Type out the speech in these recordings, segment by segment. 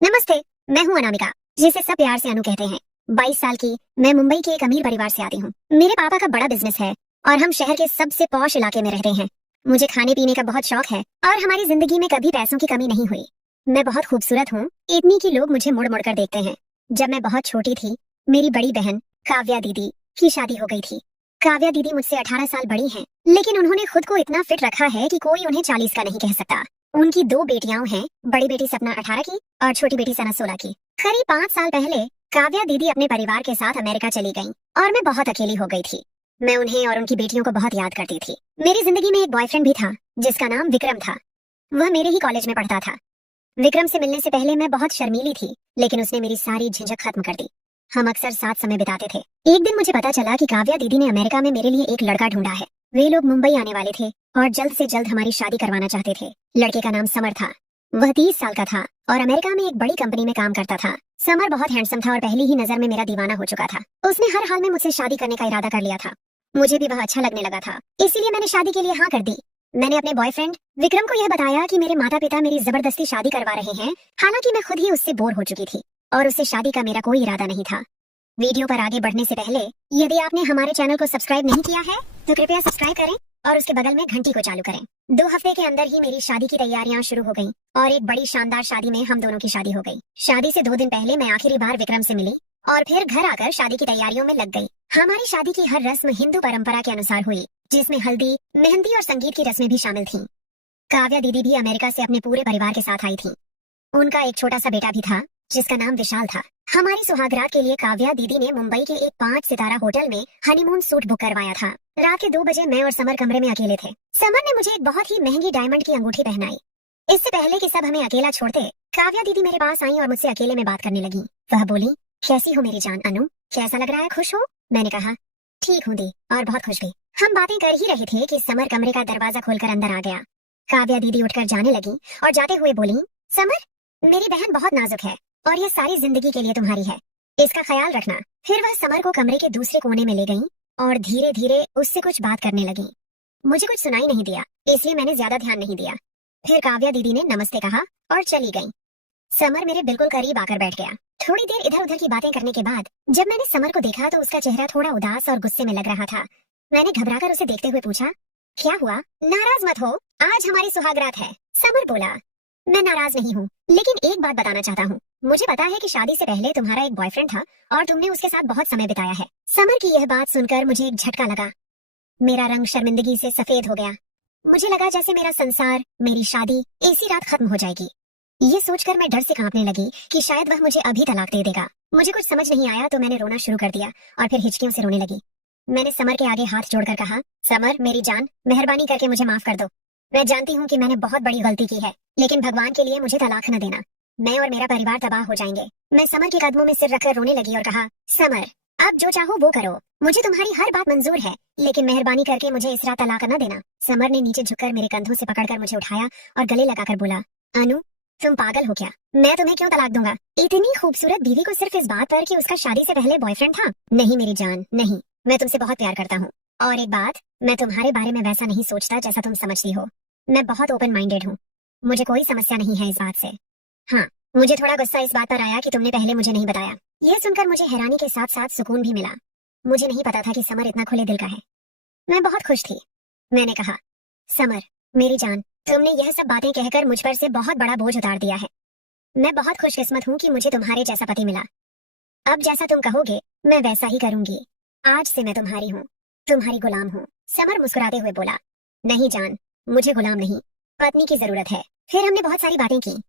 नमस्ते। मैं हूँ अनामिका, जिसे सब प्यार से अनु कहते हैं। 22 साल की मैं मुंबई के एक अमीर परिवार से आती हूँ। मेरे पापा का बड़ा बिजनेस है और हम शहर के सबसे पॉश इलाके में रहते हैं। मुझे खाने पीने का बहुत शौक है और हमारी जिंदगी में कभी पैसों की कमी नहीं हुई। मैं बहुत खूबसूरत हूँ, इतनी कि लोग मुझे मुड़ मुड़ कर देखते हैं। जब मैं बहुत छोटी थी, मेरी बड़ी बहन काव्या दीदी की शादी हो गई थी। काव्या दीदी मुझसे 18 साल बड़ी हैं, लेकिन उन्होंने खुद को इतना फिट रखा है कि कोई उन्हें 40 का नहीं कह सकता। उनकी 2 बेटियां हैं, बड़ी बेटी सपना 18 की और छोटी बेटी सना 16 की। करीब 5 साल पहले काव्या दीदी अपने परिवार के साथ अमेरिका चली गईं और मैं बहुत अकेली हो गई थी। मैं उन्हें और उनकी बेटियों को बहुत याद करती थी। मेरी जिंदगी में एक बॉयफ्रेंड भी था जिसका नाम विक्रम था। वह मेरे ही कॉलेज में पढ़ता था। विक्रम से मिलने से पहले मैं बहुत शर्मीली थी, लेकिन उसने मेरी सारी झिझक खत्म कर दी। हम अक्सर साथ समय बिताते थे। एक दिन मुझे पता चला कि काव्या दीदी ने अमेरिका में मेरे लिए एक लड़का ढूंढा है। वे लोग मुंबई आने वाले थे और जल्द से जल्द हमारी शादी करवाना चाहते थे। लड़के का नाम समर था। वह 30 साल का था और अमेरिका में एक बड़ी कंपनी में काम करता था। समर बहुत हैंडसम था और पहली ही नजर में मेरा दीवाना हो चुका था। उसने हर हाल में मुझसे शादी करने का इरादा कर लिया था। मुझे भी वह अच्छा लगने लगा था, इसीलिए मैंने शादी के लिए हाँ कर दी। मैंने अपने बॉयफ्रेंड विक्रम को यह बताया कि मेरे माता पिता मेरी जबरदस्ती शादी करवा रहे हैं, हालांकि मैं खुद ही उससे बोर हो चुकी थी और उससे शादी का मेरा कोई इरादा नहीं था। वीडियो पर आगे बढ़ने से पहले यदि आपने हमारे चैनल को सब्सक्राइब नहीं किया है तो कृपया सब्सक्राइब करें और उसके बगल में घंटी को चालू करें। 2 हफ्ते के अंदर ही मेरी शादी की तैयारियां शुरू हो गईं और एक बड़ी शानदार शादी में हम दोनों की शादी हो गई। शादी से 2 दिन पहले मैं आखिरी बार विक्रम से मिली और फिर घर आकर शादी की तैयारियों में लग गई। हमारी शादी की हर रस्म हिंदू परंपरा के अनुसार हुई, जिसमें हल्दी, मेहंदी और संगीत की रस्में भी शामिल थीं। काव्या दीदी भी अमेरिका से अपने पूरे परिवार के साथ आई थी। उनका एक छोटा सा बेटा भी था जिसका नाम विशाल था। हमारी सुहागरात के लिए काव्या दीदी ने मुंबई के एक 5 सितारा होटल में हनीमून सूट बुक करवाया था। रात के 2 बजे मैं और समर कमरे में अकेले थे। समर ने मुझे एक बहुत ही महंगी डायमंड की अंगूठी पहनाई। इससे पहले कि सब हमें अकेला छोड़ते, काव्या दीदी मेरे पास आई और मुझसे अकेले में बात करने लगी। वह बोली, कैसी हो मेरी जान अनु, कैसा लग रहा है, खुश हो? मैंने कहा, ठीक हूँ दी, और बहुत खुश भी। हम बातें कर ही रहे थे कि समर कमरे का दरवाजा खोलकर अंदर आ गया। काव्या दीदी उठकर जाने लगी और जाते हुए बोली, समर, मेरी बहन बहुत नाजुक है और ये सारी जिंदगी के लिए तुम्हारी है, इसका ख्याल रखना। फिर वह समर को कमरे के दूसरे कोने में ले गई और धीरे धीरे उससे कुछ बात करने लगी। मुझे कुछ सुनाई नहीं दिया, इसलिए मैंने ज्यादा ध्यान नहीं दिया। फिर काव्या दीदी ने नमस्ते कहा और चली गई। समर मेरे बिल्कुल करीब आकर बैठ गया। थोड़ी देर इधर उधर की बातें करने के बाद जब मैंने समर को देखा तो उसका चेहरा थोड़ा उदास और गुस्से में लग रहा था। मैंने घबराकर उसे देखते हुए पूछा, क्या हुआ? नाराज मत हो, आज हमारी सुहागरात है। समर बोला, मैं नाराज नहीं हूँ, लेकिन एक बात बताना चाहता हूँ। मुझे पता है कि शादी से पहले तुम्हारा एक बॉयफ्रेंड था और तुमने उसके साथ बहुत समय बिताया है। समर की यह बात सुनकर मुझे एक झटका लगा। मेरा रंग शर्मिंदगी से सफेद हो गया। मुझे लगा जैसे मेरा संसार, मेरी शादी इसी रात खत्म हो जाएगी। ये सोचकर मैं डर से कांपने लगी कि शायद वह मुझे अभी तलाक दे देगा। मुझे कुछ समझ नहीं आया तो मैंने रोना शुरू कर दिया और फिर हिचकियों से रोने लगी। मैंने समर के आगे हाथ जोड़कर कहा, समर मेरी जान, मेहरबानी करके मुझे माफ कर दो। मैं जानती हूँ कि मैंने बहुत बड़ी गलती की है, लेकिन भगवान के लिए मुझे तलाक न देना। मैं और मेरा परिवार तबाह हो जाएंगे। मैं समर के कदमों में सिर रखकर रोने लगी और कहा, समर, आप जो चाहो वो करो, मुझे तुम्हारी हर बात मंजूर है, लेकिन मेहरबानी करके मुझे इस रात तलाक न देना। समर ने नीचे झुककर मेरे कंधों से पकड़कर मुझे उठाया और गले लगाकर बोला, अनु, तुम पागल हो क्या? मैं तुम्हें क्यों तलाक दूंगा? इतनी खूबसूरत बीवी को सिर्फ इस बात पर कि उसका शादी से पहले बॉयफ्रेंड था? नहीं मेरी जान, नहीं, मैं तुमसे बहुत प्यार करता हूँ। और एक बात, मैं तुम्हारे बारे में वैसा नहीं सोचता जैसा तुम समझती हो। मैं बहुत ओपन माइंडेड हूँ, मुझे कोई समस्या नहीं है इस बात से। हाँ, मुझे थोड़ा गुस्सा इस बात पर आया कि तुमने पहले मुझे नहीं बताया। यह सुनकर मुझे हैरानी के साथ साथ सुकून भी मिला। मुझे नहीं पता था कि समर इतना खुले दिल का है। मैं बहुत खुश थी। मैंने कहा, समर मेरी जान, तुमने यह सब बातें कहकर मुझ पर से बहुत बड़ा बोझ उतार दिया है। मैं बहुत खुशकिस्मत हूँ कि मुझे तुम्हारे जैसा पति मिला। अब जैसा तुम कहोगे मैं वैसा ही करूंगी। आज से मैं तुम्हारी हूँ, तुम्हारी गुलाम हूँ। समर मुस्कुराते हुए बोला, नहीं जान, मुझे गुलाम नहीं, पत्नी की जरूरत है। फिर हमने बहुत सारी बातें की।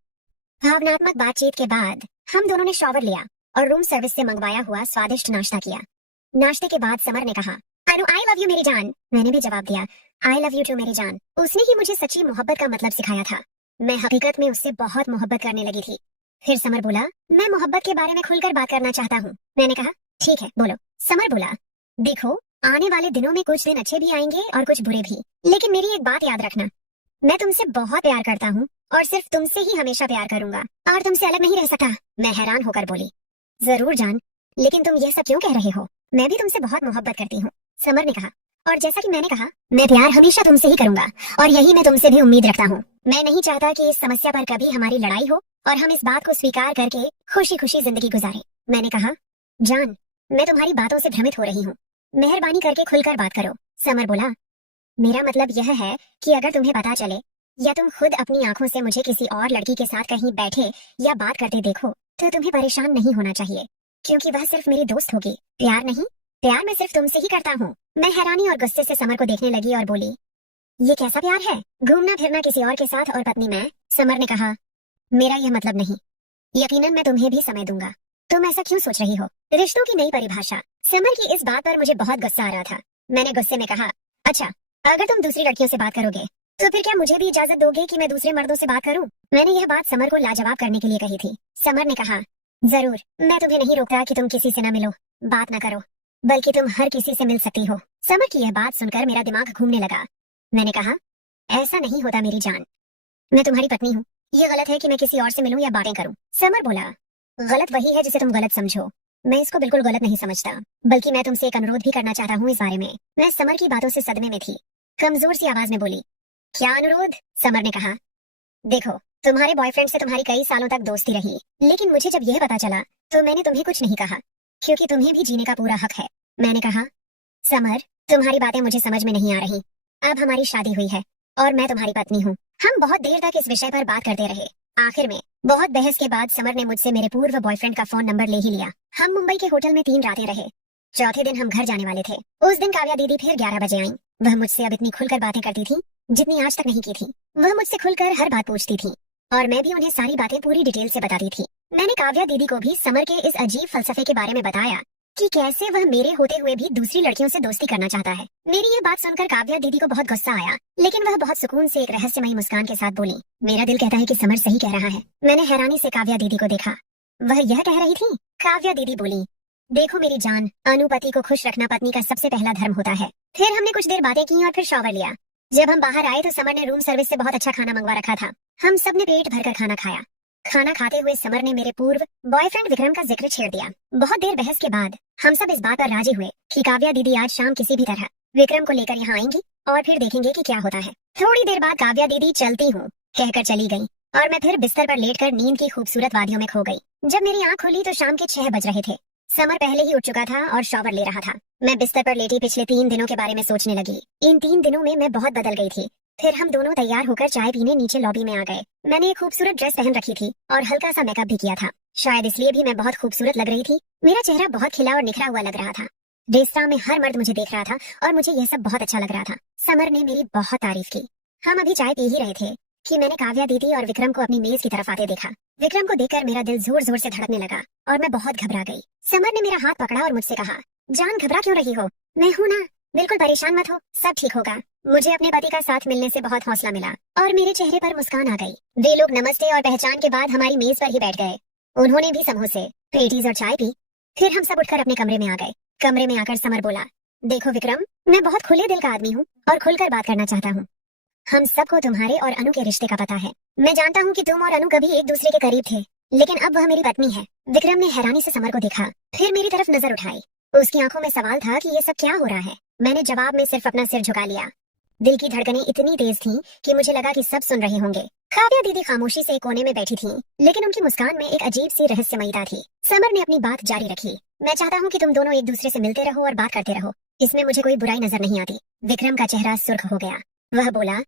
भावनात्मक बातचीत के बाद हम दोनों ने शॉवर लिया और रूम सर्विस से मंगवाया हुआ स्वादिष्ट नाश्ता किया। नाश्ते के बाद समर ने कहा, अनु आई लव यू मेरी जान। मैंने भी जवाब दिया, आई लव यू टू मेरी जान। उसने ही मुझे सच्ची मोहब्बत का मतलब सिखाया था। मैं हकीकत में उससे बहुत मोहब्बत करने लगी थी। फिर समर बोला, मैं मोहब्बत के बारे में खुलकर बात करना चाहता हूँ। मैंने कहा, ठीक है बोलो। समर बोला, देखो, आने वाले दिनों में कुछ दिन अच्छे भी आएंगे और कुछ बुरे भी, लेकिन मेरी एक बात याद रखना, मैं तुमसे बहुत प्यार करता हूँ और सिर्फ तुमसे ही हमेशा प्यार करूंगा और तुमसे अलग नहीं रह सकता। मैं हैरान होकर बोली, जरूर जान, लेकिन तुम ये सब क्यों कह रहे हो? मैं भी तुमसे बहुत मोहब्बत करती हूँ। समर ने कहा, और जैसा कि मैंने कहा, मैं प्यार हमेशा तुमसे ही करूंगा और यही मैं तुमसे भी उम्मीद रखता हूँ। मैं नहीं चाहता कि इस समस्या पर कभी हमारी लड़ाई हो और हम इस बात को स्वीकार करके खुशी खुशी जिंदगी गुजारें। मैंने कहा, जान, मैं तुम्हारी बातों से भ्रमित हो रही हूँ, मेहरबानी करके खुलकर बात करो। समर बोला, मेरा मतलब यह है कि अगर तुम्हें पता चले या तुम खुद अपनी आंखों से मुझे किसी और लड़की के साथ कहीं बैठे या बात करते देखो तो तुम्हें परेशान नहीं होना चाहिए, क्योंकि वह सिर्फ मेरी दोस्त होगी, प्यार नहीं। प्यार मैं सिर्फ तुमसे ही करता हूँ। मैं हैरानी और गुस्से से समर को देखने लगी और बोली, ये कैसा प्यार है, घूमना फिरना किसी और के साथ और पत्नी मैं? समर ने कहा, मेरा यह मतलब नहीं, यकीनन मैं तुम्हें भी समय दूंगा। तुम ऐसा क्यों सोच रही हो? रिश्तों की नई परिभाषा। समर की इस बात पर मुझे बहुत गुस्सा आ रहा था। मैंने गुस्से में कहा, अच्छा, अगर तुम दूसरी लड़कियों से बात करोगे तो फिर क्या मुझे भी इजाजत दोगे कि मैं दूसरे मर्दों से बात करूं? मैंने यह बात समर को लाजवाब करने के लिए कही थी। समर ने कहा, जरूर, मैं तुम्हें नहीं रोकता कि तुम किसी से न मिलो, बात न करो, बल्कि तुम हर किसी से मिल सकती हो। समर की यह बात सुनकर मेरा दिमाग घूमने लगा। मैंने कहा, ऐसा नहीं होता मेरी जान, मैं तुम्हारी पत्नी हूँ। ये गलत है कि मैं किसी और से मिलूं या बातें करूं। समर बोला, गलत वही है जिसे तुम गलत समझो। मैं इसको बिल्कुल गलत नहीं समझता, बल्कि मैं तुमसे एक अनुरोध भी करना चाहता हूँ इस बारे में। मैं समर की बातों से सदमे में थी। कमजोर सी आवाज में बोली, क्या अनुरोध? समर ने कहा, देखो, तुम्हारे बॉयफ्रेंड से तुम्हारी कई सालों तक दोस्ती रही, लेकिन मुझे जब यह पता चला तो मैंने तुम्हें कुछ नहीं कहा, क्योंकि तुम्हें भी जीने का पूरा हक है। मैंने कहा, समर, तुम्हारी बातें मुझे समझ में नहीं आ रही। अब हमारी शादी हुई है और मैं तुम्हारी पत्नी हूँ। हम बहुत देर तक इस विषय पर बात करते रहे। आखिर में बहुत बहस के बाद समर ने मुझसे मेरे पूर्व बॉयफ्रेंड का फोन नंबर ले ही लिया। हम मुंबई के होटल में 3 रातें रहे। चौथे दिन हम घर जाने वाले थे। उस दिन काव्या दीदी फिर 11 बजे आई। वह मुझसे अब इतनी खुलकर बातें करती थी जितनी आज तक नहीं की थी। वह मुझसे खुलकर हर बात पूछती थी और मैं भी उन्हें सारी बातें पूरी डिटेल से बताती थी। मैंने काव्या दीदी को भी समर के इस अजीब फलसफे के बारे में बताया कि कैसे वह मेरे होते हुए भी दूसरी लड़कियों से दोस्ती करना चाहता है। मेरी ये बात सुनकर काव्या दीदी को बहुत गुस्सा आया, लेकिन वह बहुत सुकून से एक रहस्यमयी मुस्कान के साथ बोली, मेरा दिल कहता है कि समर सही कह रहा है। मैंने हैरानी से काव्या दीदी को देखा। वह यह कह रही थी? काव्या दीदी बोली, देखो मेरी जान, अनुपति को खुश रखना पत्नी का सबसे पहला धर्म होता है। फिर हमने कुछ देर बातें की और फिर शॉवर लिया। जब हम बाहर आए तो समर ने रूम सर्विस से बहुत अच्छा खाना मंगवा रखा था। हम सब ने पेट भरकर खाना खाया। खाना खाते हुए समर ने मेरे पूर्व बॉयफ्रेंड विक्रम का जिक्र छेड़ दिया। बहुत देर बहस के बाद हम सब इस बात पर राजी हुए कि काव्या दीदी आज शाम किसी भी तरह विक्रम को लेकर यहाँ आएंगी और फिर देखेंगे कि क्या होता है। थोड़ी देर बाद काव्या दीदी चलती हूँ कहकर चली गई और मैं फिर बिस्तर पर लेटकर नींद की खूबसूरत वादियों में खो गई। जब मेरी आंख खुली तो शाम के 6 बज रहे थे। समर पहले ही उठ चुका था और शॉवर ले रहा था। मैं बिस्तर पर लेटी पिछले 3 दिनों के बारे में सोचने लगी। इन 3 दिनों में मैं बहुत बदल गई थी। फिर हम दोनों तैयार होकर चाय पीने नीचे लॉबी में आ गए। मैंने एक खूबसूरत ड्रेस पहन रखी थी और हल्का सा मेकअप भी किया था। शायद इसलिए भी मैं बहुत खूबसूरत लग रही थी। मेरा चेहरा बहुत खिला और निखरा हुआ लग रहा था। रेस्तरां में हर मर्द मुझे देख रहा था और मुझे यह सब बहुत अच्छा लग रहा था। समर ने मेरी बहुत तारीफ की। हम अभी चाय पी ही रहे थे कि मैंने काव्या दीदी और विक्रम को अपनी मेज की तरफ आते देखा। विक्रम को देखकर मेरा दिल जोर जोर से धड़कने लगा और मैं बहुत घबरा गई। समर ने मेरा हाथ पकड़ा और मुझसे कहा, जान घबरा क्यों रही हो? मैं हूँ ना, बिल्कुल परेशान मत हो, सब ठीक होगा। मुझे अपने पति का साथ मिलने से बहुत हौसला मिला और मेरे चेहरे पर मुस्कान आ गई। वे लोग नमस्ते और पहचान के बाद हमारी मेज पर ही बैठ गए। उन्होंने भी समोसे, पेटीज और चाय पी। फिर हम सब उठकर अपने कमरे में आ गए। कमरे में आकर समर बोला, देखो विक्रम, मैं बहुत खुले दिल का आदमी हूँ और खुलकर बात करना चाहता हूँ। हम सबको तुम्हारे और अनु के रिश्ते का पता है। मैं जानता हूँ कि तुम और अनु कभी एक दूसरे के करीब थे, लेकिन अब वह मेरी पत्नी है। विक्रम ने हैरानी से समर को देखा, फिर मेरी तरफ नजर उठाई। उसकी आंखों में सवाल था कि ये सब क्या हो रहा है। मैंने जवाब में सिर्फ अपना सिर झुका लिया। दिल की धड़कनें इतनी तेज थीं कि मुझे लगा कि सब सुन रहे होंगे। काव्या दीदी खामोशी से एक कोने में बैठी थीं, लेकिन उनकी मुस्कान में एक अजीब सी रहस्यमयता थी। समर ने अपनी बात जारी रखी, मैं चाहता हूँ कि तुम दोनों एक दूसरे से मिलते रहो और बात करते रहो। इसमें मुझे कोई बुराई नजर नहीं आती। विक्रम का चेहरा सुर्ख हो गया। वह बोला,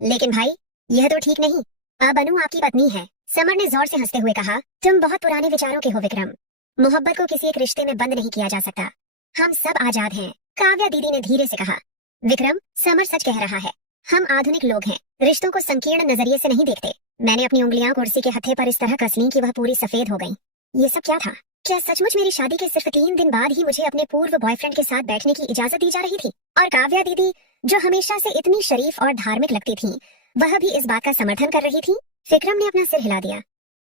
लेकिन भाई, यह तो ठीक नहीं। अब अनु आपकी पत्नी है। समर ने जोर से हंसते हुए कहा, तुम बहुत पुराने विचारों के हो विक्रम। मोहब्बत को किसी एक रिश्ते में बंद नहीं किया जा सकता। हम सब आजाद हैं। काव्या दीदी ने धीरे से कहा, विक्रम, समर सच कह रहा है। हम आधुनिक लोग हैं, रिश्तों को संकीर्ण नजरिए से नहीं देखते। मैंने अपनी उंगलियां कुर्सी के हत्थे पर इस तरह कस लीं कि वह पूरी सफेद हो गईं। ये सब क्या था? क्या सचमुच मेरी शादी के सिर्फ 3 दिन बाद ही मुझे अपने पूर्व बॉयफ्रेंड के साथ बैठने की इजाजत दी जा रही थी? और काव्या दीदी, जो हमेशा से इतनी शरीफ और धार्मिक लगती थी, वह भी इस बात का समर्थन कर रही थी? विक्रम ने अपना सिर हिला दिया।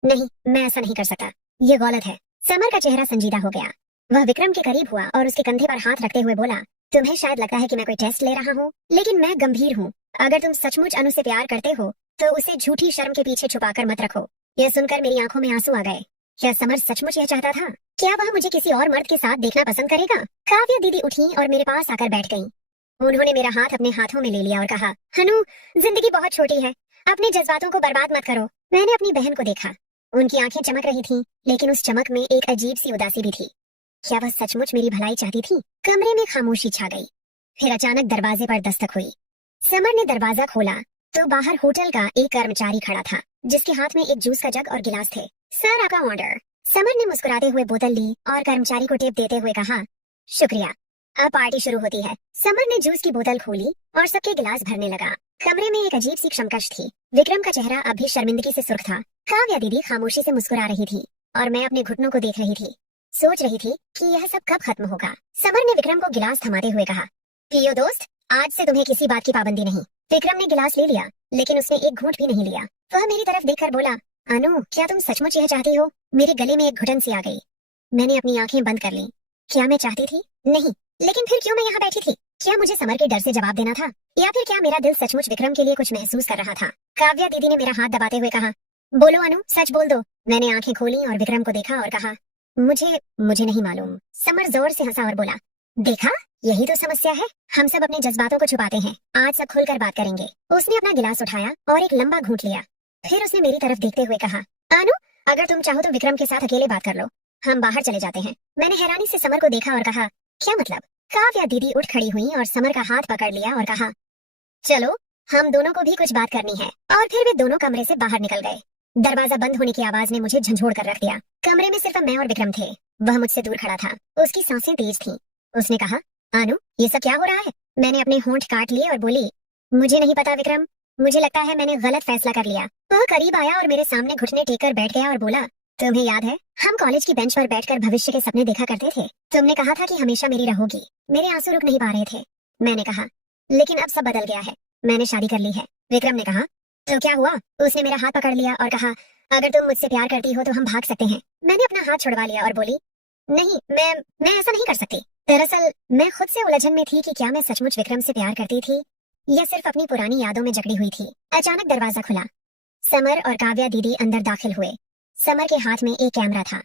नहीं, मैं ऐसा नहीं कर सकता, ये गलत है। समर का चेहरा संजीदा हो गया। वह विक्रम के करीब हुआ और उसके कंधे पर हाथ रखते हुए बोला, तुम्हें शायद लगता है कि मैं कोई टेस्ट ले रहा हूँ, लेकिन मैं गंभीर हूँ। अगर तुम सचमुच अनु से प्यार करते हो तो उसे झूठी शर्म के पीछे छुपाकर मत रखो। यह सुनकर मेरी आंखों में आंसू आ गए। क्या समर सचमुच यह चाहता था? क्या वह मुझे किसी और मर्द के साथ देखना पसंद करेगा? काव्या दीदी उठी और मेरे पास आकर बैठ गईं। उन्होंने मेरा हाथ अपने हाथों में ले लिया और कहा, हनु, जिंदगी बहुत छोटी है, अपने जज्बातों को बर्बाद मत करो। मैंने अपनी बहन को देखा। उनकी आंखें चमक रही थीं, लेकिन उस चमक में एक अजीब सी उदासी भी थी। क्या वह सचमुच मेरी भलाई चाहती थी? कमरे में खामोशी छा गई। फिर अचानक दरवाजे पर दस्तक हुई। समर ने दरवाजा खोला तो बाहर होटल का एक कर्मचारी खड़ा था, जिसके हाथ में एक जूस का जग और गिलास थे। सर, आपका ऑर्डर। समर ने मुस्कुराते हुए बोतल ली और कर्मचारी को टिप देते हुए कहा, शुक्रिया, अब पार्टी शुरू होती है। समर ने जूस की बोतल खोली और सबके गिलास भरने लगा। कमरे में एक अजीब सी क्षमकश थी। विक्रम का चेहरा अब भी शर्मिंदगी से सुर्ख था। काव्या दीदी खामोशी से मुस्कुरा रही थी और मैं अपने घुटनों को देख रही थी। सोच रही थी कि यह सब कब खत्म होगा। समर ने विक्रम को गिलास थमाते हुए कहा, पियो दोस्त, आज से तुम्हें किसी बात की पाबंदी नहीं। विक्रम ने गिलास ले लिया, लेकिन उसने एक घूंट भी नहीं लिया। वह मेरी तरफ देखकर बोला, अनु, क्या तुम सचमुच यह चाहती हो? मेरे गले में एक घुटन सी आ गई। मैंने अपनी आंखें बंद कर ली। क्या मैं चाहती थी? नहीं। लेकिन फिर क्यों मैं यहाँ बैठी थी? क्या मुझे समर के डर से जवाब देना था, या फिर क्या मेरा दिल सचमुच विक्रम के लिए कुछ महसूस कर रहा था? काव्या दीदी ने मेरा हाथ दबाते हुए कहा, बोलो अनु, सच बोल दो। मैंने आंखें खोली और विक्रम को देखा और कहा, मुझे नहीं मालूम। समर जोर से हंसा और बोला, देखा, यही तो समस्या है। हम सब अपने जज्बातों को छुपाते हैं। आज सब खुलकर बात करेंगे। उसने अपना गिलास उठाया और एक लंबा घूंट लिया। फिर उसने मेरी तरफ देखते हुए कहा, अनु, अगर तुम चाहो तो विक्रम के साथ अकेले बात कर लो। हम बाहर चले जाते हैं। मैंने हैरानी से समर को देखा और कहा, क्या मतलब? काव्या दीदी उठ खड़ी हुई और समर का हाथ पकड़ लिया और कहा, चलो, हम दोनों को भी कुछ बात करनी है। और फिर वे दोनों कमरे से बाहर निकल गए। दरवाजा बंद होने की आवाज ने मुझे झंझोड़ कर रख दिया। कमरे में सिर्फ मैं और विक्रम थे। वह मुझसे दूर खड़ा था। उसकी सांसें तेज थीं। उसने कहा, अनु, ये सब क्या हो रहा है? मैंने अपने होंठ काट लिए और बोली, मुझे नहीं पता विक्रम, मुझे लगता है मैंने गलत फैसला कर लिया। वह करीब आया और मेरे सामने घुटने टेक कर बैठ गया और बोला, तुम्हें याद है, हम कॉलेज की बेंच पर बैठकर भविष्य के सपने देखा करते थे। तुमने कहा था कि हमेशा मेरी रहोगी। मेरे आंसू रुक नहीं पा रहे थे। मैंने कहा, लेकिन अब सब बदल गया है। मैंने शादी कर ली है। विक्रम ने कहा, तो क्या हुआ? उसने मेरा हाथ पकड़ लिया और कहा, अगर तुम मुझसे प्यार करती हो तो हम भाग सकते हैं। मैंने अपना हाथ छुड़वा लिया और बोली, नहीं, मैं ऐसा नहीं कर सकती। दरअसल मैं खुद से उलझन में थी कि क्या मैं सचमुच विक्रम से प्यार करती थी या सिर्फ अपनी पुरानी यादों में जकड़ी हुई थी। अचानक दरवाजा खुला। समर और काव्या दीदी अंदर दाखिल हुए। समर के हाथ में एक कैमरा था।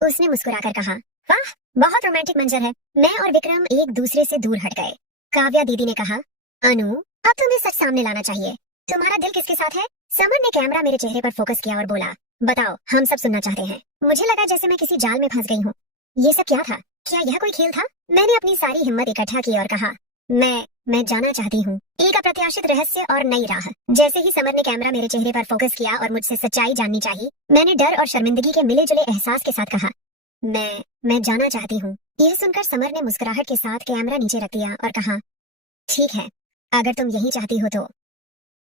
उसने मुस्कुराकर कहा, वाह, बहुत रोमांटिक मंजर है। मैं और विक्रम एक दूसरे से दूर हट गए। काव्या दीदी ने कहा, अनु, अब तुम्हें सच सामने लाना चाहिए। तुम्हारा दिल किसके साथ है? समर ने कैमरा मेरे चेहरे पर फोकस किया और बोला, बताओ, हम सब सुनना चाहते हैं। मुझे लगा जैसे मैं किसी जाल में फंस गई हूँ। ये सब क्या था? क्या यह कोई खेल था? मैंने अपनी सारी हिम्मत इकट्ठा की और कहा, मैं जाना चाहती हूँ एक अप्रत्याशित रहस्य और नई राह। जैसे ही समर ने कैमरा मेरे चेहरे पर फोकस किया और मुझसे सच्चाई जाननी चाहिए, मैंने डर और शर्मिंदगी के मिले जुले एहसास के साथ कहा, मैं जाना चाहती हूँ। यह सुनकर समर ने मुस्कुराहट के साथ कैमरा नीचे रख दिया और कहा, ठीक है, अगर तुम यही चाहती हो तो।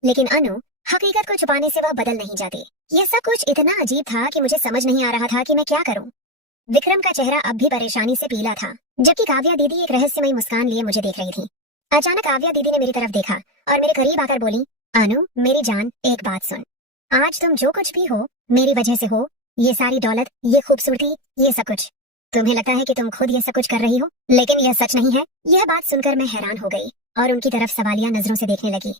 लेकिन अनु, हकीकत को छुपाने से वह बदल नहीं जाती। यह सब कुछ इतना अजीब था कि मुझे समझ नहीं आ रहा था कि मैं क्या करूं। विक्रम का चेहरा अब भी परेशानी से पीला था, जबकि काव्या दीदी एक रहस्यमयी मुस्कान लिए मुझे देख रही थी। अचानक काव्या दीदी ने मेरी तरफ देखा और मेरे करीब आकर बोली, अनु, मेरी जान, एक बात सुन। आज तुम जो कुछ भी हो, मेरी वजह से हो। ये सारी दौलत, ये खूबसूरती, ये सब कुछ। तुम्हें लगता है कि तुम खुद ये सब कुछ कर रही हो, लेकिन यह सच नहीं है। यह बात सुनकर मैं हैरान हो गई और उनकी तरफ सवालिया नजरों से देखने लगी।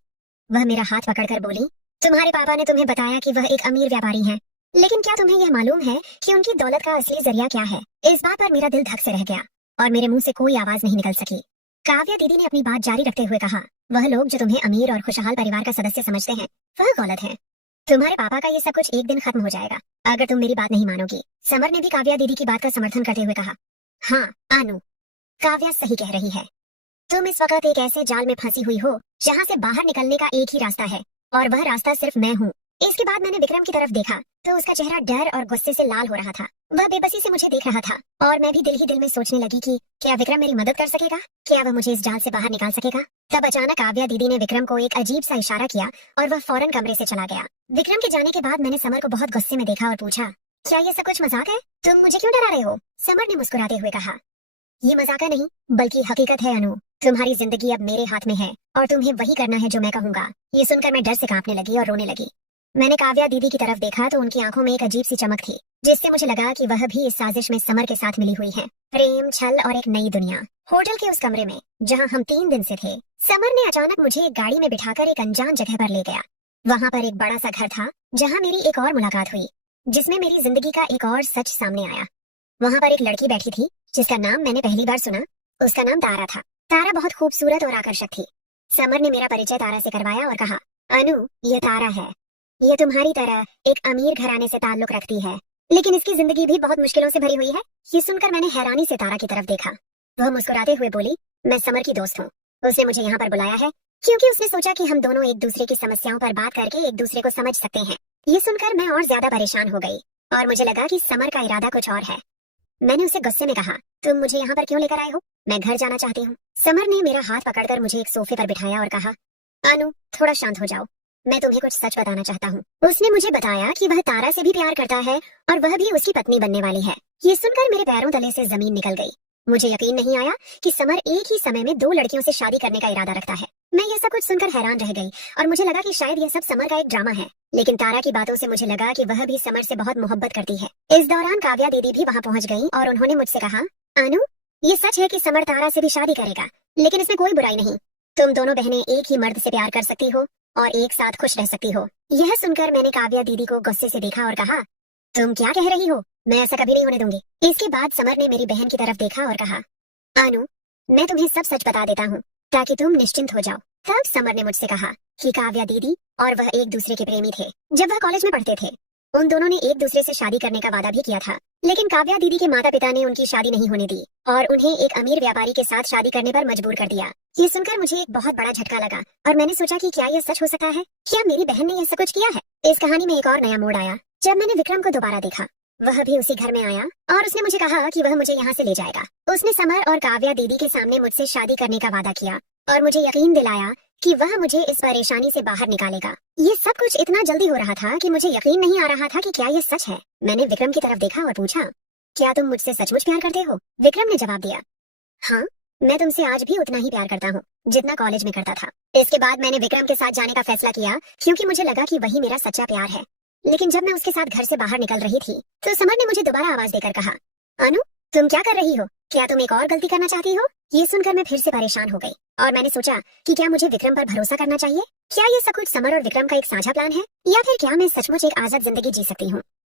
वह मेरा हाथ पकड़कर बोली, तुम्हारे पापा ने तुम्हें बताया कि वह एक अमीर व्यापारी हैं, लेकिन क्या तुम्हें यह मालूम है कि उनकी दौलत का असली जरिया क्या है? इस बात पर मेरा दिल धक से रह गया और मेरे मुंह से कोई आवाज नहीं निकल सकी। काव्या दीदी ने अपनी बात जारी रखते हुए कहा, वह लोग जो तुम्हें अमीर और खुशहाल परिवार का सदस्य समझते हैं, वह गलत है। तुम्हारे पापा का ये सब कुछ एक दिन खत्म हो जाएगा, अगर तुम मेरी बात नहीं मानोगी। समर ने भी काव्या दीदी की बात का समर्थन करते हुए कहा, हाँ अनु, काव्या सही कह रही है। तुम इस वक्त एक ऐसे जाल में फंसी हुई हो जहाँ से बाहर निकलने का एक ही रास्ता है, और वह रास्ता सिर्फ मैं हूँ। इसके बाद मैंने विक्रम की तरफ देखा तो उसका चेहरा डर और गुस्से से लाल हो रहा था। वह बेबसी से मुझे देख रहा था और मैं भी दिल ही दिल में सोचने लगी कि क्या विक्रम मेरी मदद कर सकेगा? क्या वह मुझे इस जाल से बाहर निकाल सकेगा? तब अचानक काव्या दीदी ने विक्रम को एक अजीब सा इशारा किया और वह फौरन कमरे से चला गया। विक्रम के जाने के बाद मैंने समर को बहुत गुस्से में देखा और पूछा, क्या ये सब कुछ मजाक है? तुम मुझे क्यों डरा रहे हो? समर ने मुस्कुराते हुए कहा, ये मजाक नहीं, बल्कि हकीकत है अनु। तुम्हारी जिंदगी अब मेरे हाथ में है और तुम्हें वही करना है जो मैं कहूँगा। ये सुनकर मैं डर से कांपने लगी और रोने लगी। मैंने काव्या दीदी की तरफ देखा तो उनकी आंखों में एक अजीब सी चमक थी, जिससे मुझे लगा कि वह भी इस साजिश में समर के साथ मिली हुई है। प्रेम, छल और एक नई दुनिया। होटल के उस कमरे में जहाँ हम 3 दिन से थे, समर ने अचानक मुझे एक गाड़ी में बिठाकर एक अनजान जगह पर ले गया। वहाँ पर एक बड़ा सा घर था जहाँ मेरी एक और मुलाकात हुई, जिसमें मेरी जिंदगी का एक और सच सामने आया। वहाँ पर एक लड़की बैठी थी जिसका नाम मैंने पहली बार सुना। उसका नाम तारा था। तारा बहुत खूबसूरत और आकर्षक थी। समर ने मेरा परिचय तारा से करवाया और कहा, अनु, ये तारा है। ये तुम्हारी तरह एक अमीर घराने से ताल्लुक रखती है, लेकिन इसकी जिंदगी भी बहुत मुश्किलों से भरी हुई है। ये सुनकर मैंने हैरानी से तारा की तरफ देखा। वह मुस्कुराते हुए बोली, मैं समर की दोस्त हूँ। उसने मुझे यहाँ पर बुलाया है क्योंकि उसने सोचा कि हम दोनों एक दूसरे की समस्याओं पर बात करके एक दूसरे को समझ सकते हैं। ये सुनकर मैं और ज्यादा परेशान हो गई और मुझे लगा कि समर का इरादा कुछ और है। मैंने उसे गुस्से में कहा, तुम मुझे यहाँ पर क्यों लेकर आए हो? मैं घर जाना चाहती हूँ। समर ने मेरा हाथ पकड़कर मुझे एक सोफे पर बिठाया और कहा, अनु, थोड़ा शांत हो जाओ, मैं तुम्हें कुछ सच बताना चाहता हूँ। उसने मुझे बताया कि वह तारा से भी प्यार करता है और वह भी उसकी पत्नी बनने वाली है। ये सुनकर मेरे पैरों तले से जमीन निकल गई। मुझे यकीन नहीं आया कि समर एक ही समय में 2 लड़कियों से शादी करने का इरादा रखता है। मैं यह सब कुछ सुनकर हैरान रह गई और मुझे लगा कि शायद यह सब समर का एक ड्रामा है। लेकिन तारा की बातों से मुझे लगा कि वह भी समर से बहुत मोहब्बत करती है। इस दौरान काव्या दीदी भी वहाँ पहुँच गई और उन्होंने मुझसे कहा, अनु, ये सच है कि समर तारा से भी शादी करेगा, लेकिन इसमें कोई बुराई नहीं। तुम दोनों बहनें एक ही मर्द से प्यार कर सकती हो और एक साथ खुश रह सकती हो। यह सुनकर मैंने काव्या दीदी को गुस्से से देखा और कहा, तुम क्या कह रही हो? मैं ऐसा कभी नहीं होने दूंगी। इसके बाद समर ने मेरी बहन की तरफ देखा और कहा, अनु, मैं तुम्हें सब सच बता देता हूँ ताकि तुम निश्चिंत हो जाओ। तब समर ने मुझसे कहा कि काव्या दीदी और वह एक दूसरे के प्रेमी थे। जब वह कॉलेज में पढ़ते थे, उन दोनों ने एक दूसरे से शादी करने का वादा भी किया था, लेकिन काव्या दीदी के माता पिता ने उनकी शादी नहीं होने दी और उन्हें एक अमीर व्यापारी के साथ शादी करने पर मजबूर कर दिया। ये सुनकर मुझे एक बहुत बड़ा झटका लगा और मैंने सोचा कि क्या यह सच हो सकता है? क्या मेरी बहन ने यह सब कुछ किया है? इस कहानी में एक और नया मोड़ आया जब मैंने विक्रम को दोबारा देखा। वह भी उसी घर में आया और उसने मुझे कहा कि वह मुझे यहाँ से ले जाएगा। उसने समर और काव्या दीदी के सामने मुझसे शादी करने का वादा किया और मुझे यकीन दिलाया कि वह मुझे इस परेशानी से बाहर निकालेगा। ये सब कुछ इतना जल्दी हो रहा था कि मुझे यकीन नहीं आ रहा था कि क्या यह सच है। मैंने विक्रम की तरफ देखा और पूछा, क्या तुम मुझसे सचमुच प्यार करते हो? विक्रम ने जवाब दिया, हाँ, मैं तुमसे आज भी उतना ही प्यार करता हूँ जितना कॉलेज में करता था। इसके बाद मैंने विक्रम के साथ जाने का फैसला किया क्योंकि मुझे लगा कि वही मेरा सच्चा प्यार है। लेकिन जब मैं उसके साथ घर से बाहर निकल रही थी तो समर ने मुझे दोबारा आवाज देकर कहा, अनु, तुम क्या कर रही हो? क्या तुम एक और गलती करना चाहती हो? ये सुनकर मैं फिर से परेशान हो गई और मैंने सोचा कि क्या मुझे विक्रम पर भरोसा करना चाहिए? क्या ये सब कुछ समर और विक्रम का एक साझा प्लान है या फिर क्या मैं सचमुच एक आजाद जिंदगी जी सकती हूँ?